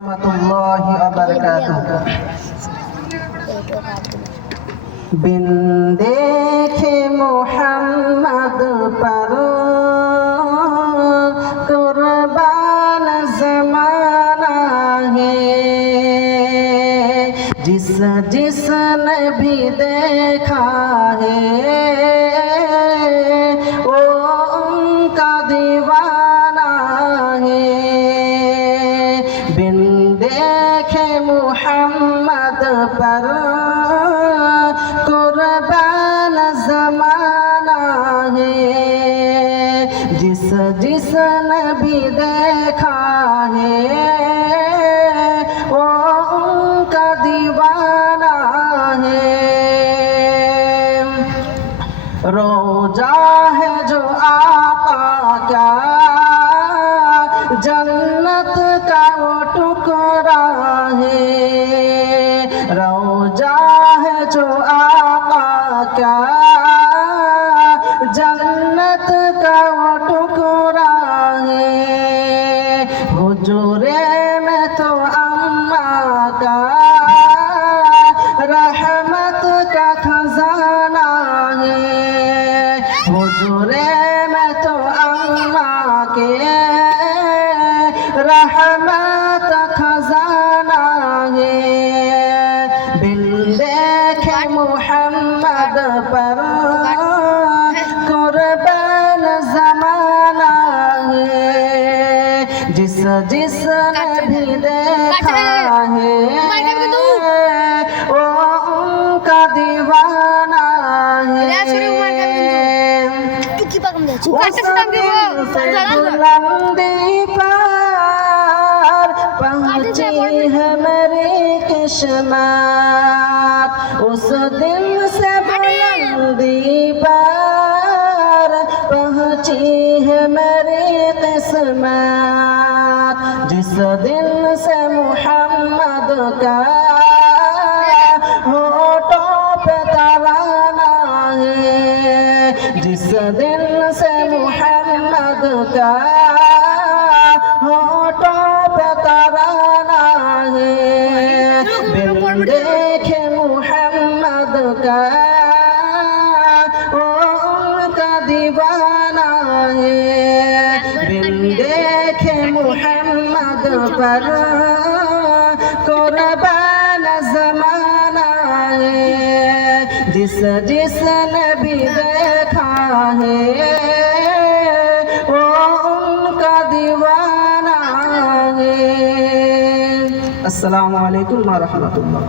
warahmatullahi wabarakatuh। बिन देखे मोहम्मद पर कुर्बान जमाना है, जिसने भी देखा है वो उनका दीवाना है। बिन देखे मोहम्मद पर कुर्बान जमाना है, जिसने भी देखा है वो उनका दीवाना है। रोजा है जो आका क्या जन्नत का वो टुकड़ा है। रोजा है जो आका क्या जन्नत का वो टुकड़ा है। हुजूरे में तो अम्मा का रहमत का खजाना है। हुजूरे में तो अम्मा के रहमत खजाना है। बिन देखे मोहम्मद पर कुर्बान जमाना है, जिसने भी देखा है वो उनका दीवाना है। बुलंदी पर पहुंची है मेरी किस्मत, उस दिन से बुलंदी पर पहुंची है मेरी किस्मत। जिस दिन से मोहम्मद का होठों पे तराना है, जिस दिन से मोहम्मद का होठों पे तराना है। बिन देखे मोहम्मद का उनका दीवाना है। बिन देखे मोहम्मद पर कुर्बान जमाना है, जिसने भी देखा है वो उनका दीवाना है। अस्सलामु अलैकुम व रहमतुल्लाह।